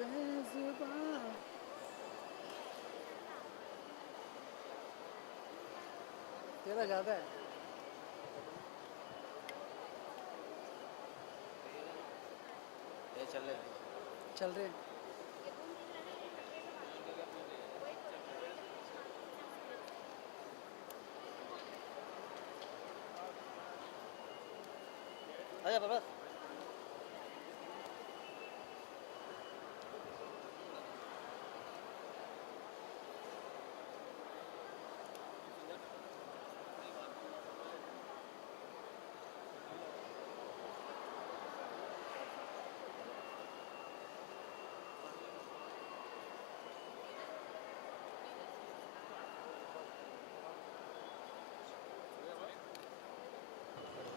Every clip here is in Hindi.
बेजुबान। तेरा ज़्यादा है। ये चल रहे चल रहे हैं। अरे बस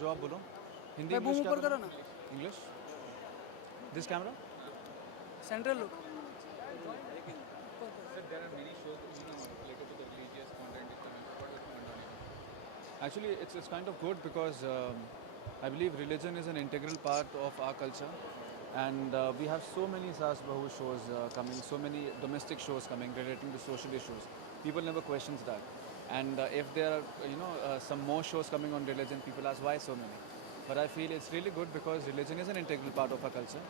जो आप बोलो हिंदी भाई बूम इंग्लिश क्या ऊपर करूँ करो ना। English this camera central look. Sir, there are many shows related to the religious content is coming. What is your comment on it? actually it's kind of good because I believe religion is an integral part of our culture and we have so many Saas Bahu shows coming, so many domestic shows coming relating to social issues. People never questions that. And if there are some more shows coming on religion, people ask why so many. But I feel it's really good because religion is an integral part of our culture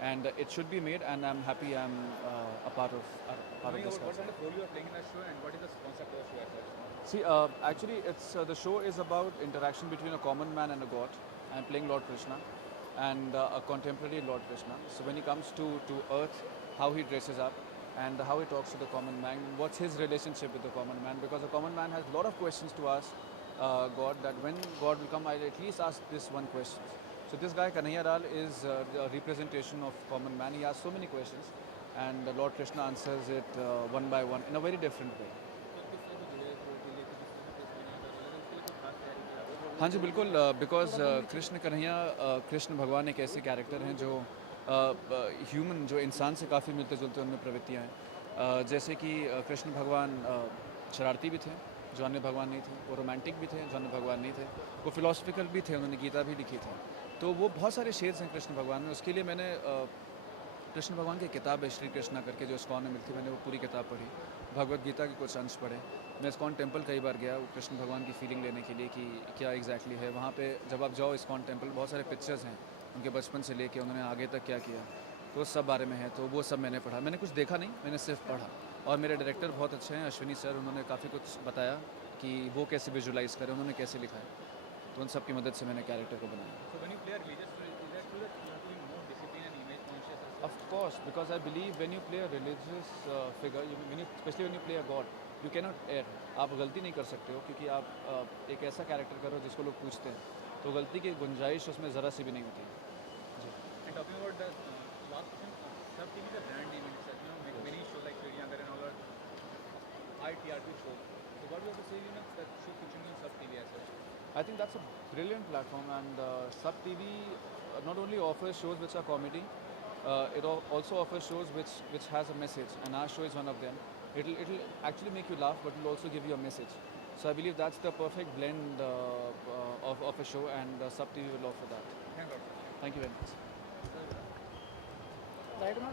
and it should be made, and I'm happy I'm a part of Knowing this about what culture. kind of role you are playing in the show and what is the concept of the show as well? See, actually, it's the show is about interaction between a common man and a god. I'm playing Lord Krishna, and a contemporary Lord Krishna. So when he comes to Earth, how he dresses up, and how he talks to the common man. What's his relationship with the common man? Because the common man has a lot of questions to ask God. That when God will come, I'll at least ask this one question. So this guy Kanhaiya Lal is a representation of common man. He asks so many questions, and Lord Krishna answers it one by one in a very different way. तो किस तरह से जुड़े जो रिलेटिव जिस तरह से कृष्ण बना था अलग उसके लिए कोई खास तैयारी की आपने? हाँ जी बिल्कुल, बिकॉज कृष्ण कन्हैया कृष्ण भगवान एक ऐसे कैरेक्टर हैं जो ह्यूमन, जो इंसान से काफ़ी मिलते जुलते उनमें प्रवृत्तियाँ हैं। जैसे कि कृष्ण भगवान शरारती भी थे, जो अन्य भगवान नहीं थे। वो रोमांटिक भी थे, जो अन्य भगवान नहीं थे। वो फिलोसफिकल भी थे, उन्होंने गीता भी लिखी थी। तो वो बहुत सारे शेड्स हैं कृष्ण भगवान में। उसके लिए मैंने कृष्ण भगवान की किताब है श्री कृष्णा करके, जो इस्कॉन में मिलती है, मैंने वो पूरी किताब पढ़ी। भगवत गीता के कुछ अंश पढ़े। मैं इस्कॉन टेम्पल कई बार गया कृष्ण भगवान की फीलिंग लेने के लिए कि क्या एग्जैक्टली है वहाँ पे। जब आप जाओ इस्कॉन टेम्पल, बहुत सारे पिक्चर्स हैं उनके बचपन से लेके उन्होंने आगे तक क्या किया, तो उस सब बारे में है। तो वो सब मैंने पढ़ा। मैंने कुछ देखा नहीं, मैंने सिर्फ पढ़ा। और मेरे डायरेक्टर बहुत अच्छे हैं, अश्विनी सर, उन्होंने काफ़ी कुछ बताया कि वो कैसे विजुलाइज़ करें, उन्होंने कैसे लिखा है। तो उन सब की मदद से मैंने कैरेक्टर को बनाया। So when you play a religious role, is that true that you have to be more disciplined and image conscious as well? Of course, because I believe when you play a religious figure, especially when you play a god, you cannot err. आप गलती नहीं कर सकते हो, क्योंकि आप एक ऐसा कैरेक्टर करो जिसको लोग पूछते हैं, तो गलती की गुंजाइश उसमें ज़रा सी भी नहीं होती जी। And talking about the last question, Sub TV is a brand name in itself. Many shows like Chiriyaghar and all are ITRP shows. So what do you have to say, that show featuring on Sub TV as well? I think that's a brilliant platform, and Sub TV not only offers shows which are comedy, it also offers shows which has a message, and our show is one of them. It'll actually make you laugh, but it'll also give you a message. So I believe that's the perfect blend of a show, and Sub TV will offer that. Thank God, sir. Thank you very much. Right में ना।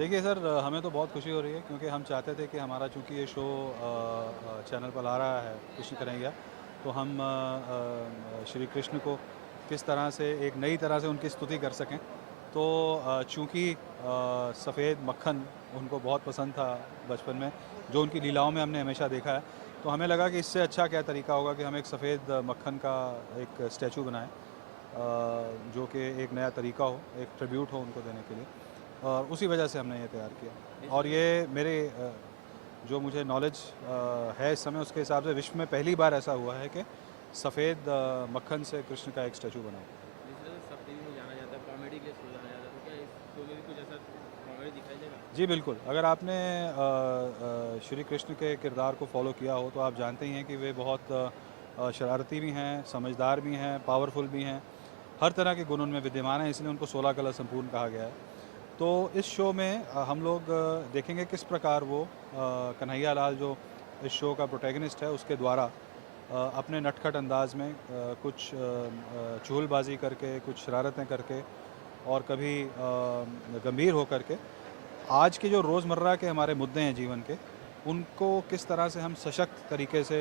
देखिए सर, हमें तो बहुत खुशी हो रही है क्योंकि हम चाहते थे कि हमारा चूँकि ये शो चैनल पर आ रहा है कृष्ण कन्हैया, तो हम श्री कृष्ण को किस तरह से एक नई तरह से उनकी स्तुति कर सकें। तो चूँकि सफ़ेद मक्खन उनको बहुत पसंद था बचपन में, जो उनकी लीलाओं में हमने हमेशा देखा है, तो हमें लगा कि इससे अच्छा क्या तरीका होगा कि हम एक सफ़ेद मक्खन का एक स्टैचू बनाएं, जो कि एक नया तरीका हो, एक ट्रिब्यूट हो उनको देने के लिए, और उसी वजह से हमने ये तैयार किया। और ये मेरे जो मुझे नॉलेज है इस समय, उसके हिसाब से विश्व में पहली बार ऐसा हुआ है कि सफ़ेद मक्खन से कृष्ण का एक स्टैचू बना। जिस तरह से सब टीवी में जाना जाता है, कॉमेडी के लिए शो जाना जाता है, तो क्या इस शो में भी कुछ ऐसा कॉमेडी दिखाई देगा? जी बिल्कुल, अगर आपने श्री कृष्ण के किरदार को फॉलो किया हो तो आप जानते ही हैं कि वे बहुत शरारती भी हैं, समझदार भी हैं, पावरफुल भी हैं, हर तरह के गुण उनमें विद्यमान हैं, इसलिए उनको 16 कला संपूर्ण कहा गया है। तो इस शो में हम लोग देखेंगे किस प्रकार वो कन्हैया लाल, जो इस शो का प्रोटैगनिस्ट है, उसके द्वारा अपने नटखट अंदाज में कुछ चुगलबाजी करके, कुछ शरारतें करके, और कभी गंभीर होकर के आज के जो रोज़मर्रा के हमारे मुद्दे हैं जीवन के, उनको किस तरह से हम सशक्त तरीके से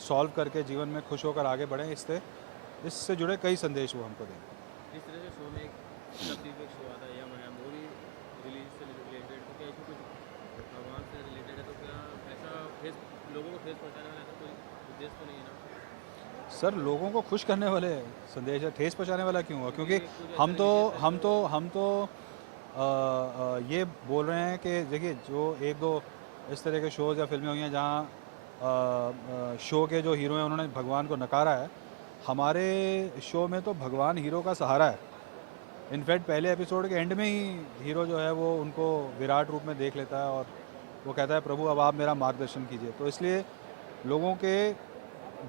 सॉल्व करके जीवन में खुश होकर आगे बढ़ें, इससे जुड़े कई संदेश वो हमको देंगे। जिस तरह से शो में एक सब टीवी पे शो आता है या मैं वो भी रिलीज से रिलेटेड, तो क्या इसमें कुछ भगवान से रिलेटेड है, तो क्या ऐसा फेस लोगों को ठेस पहुँचाने वाला ऐसा कोई उद्देश्य तो नहीं है ना? सर, लोगों को खुश करने वाले संदेश है, ठेस पहुँचाने वाला क्यों हुआ? क्योंकि हम तो ये बोल रहे हैं कि देखिए, जो एक दो इस तरह के शोज़ या फिल्में हुई हैं जहाँ शो के जो हीरो हैं उन्होंने भगवान को नकारा है, हमारे शो में तो भगवान हीरो का सहारा है। इनफैक्ट पहले एपिसोड के एंड में ही हीरो जो है वो उनको विराट रूप में देख लेता है और वो कहता है, प्रभु अब आप मेरा मार्गदर्शन कीजिए। तो इसलिए लोगों के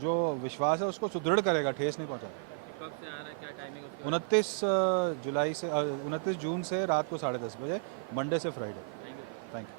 जो विश्वास है उसको सुदृढ़ करेगा, ठेस नहीं पहुंचाएगा। कब से आ रहा है, क्या टाइमिंग उसकी? 29 जून से रात को 10:30 बजे, मंडे से Friday. Thank you. Thank you.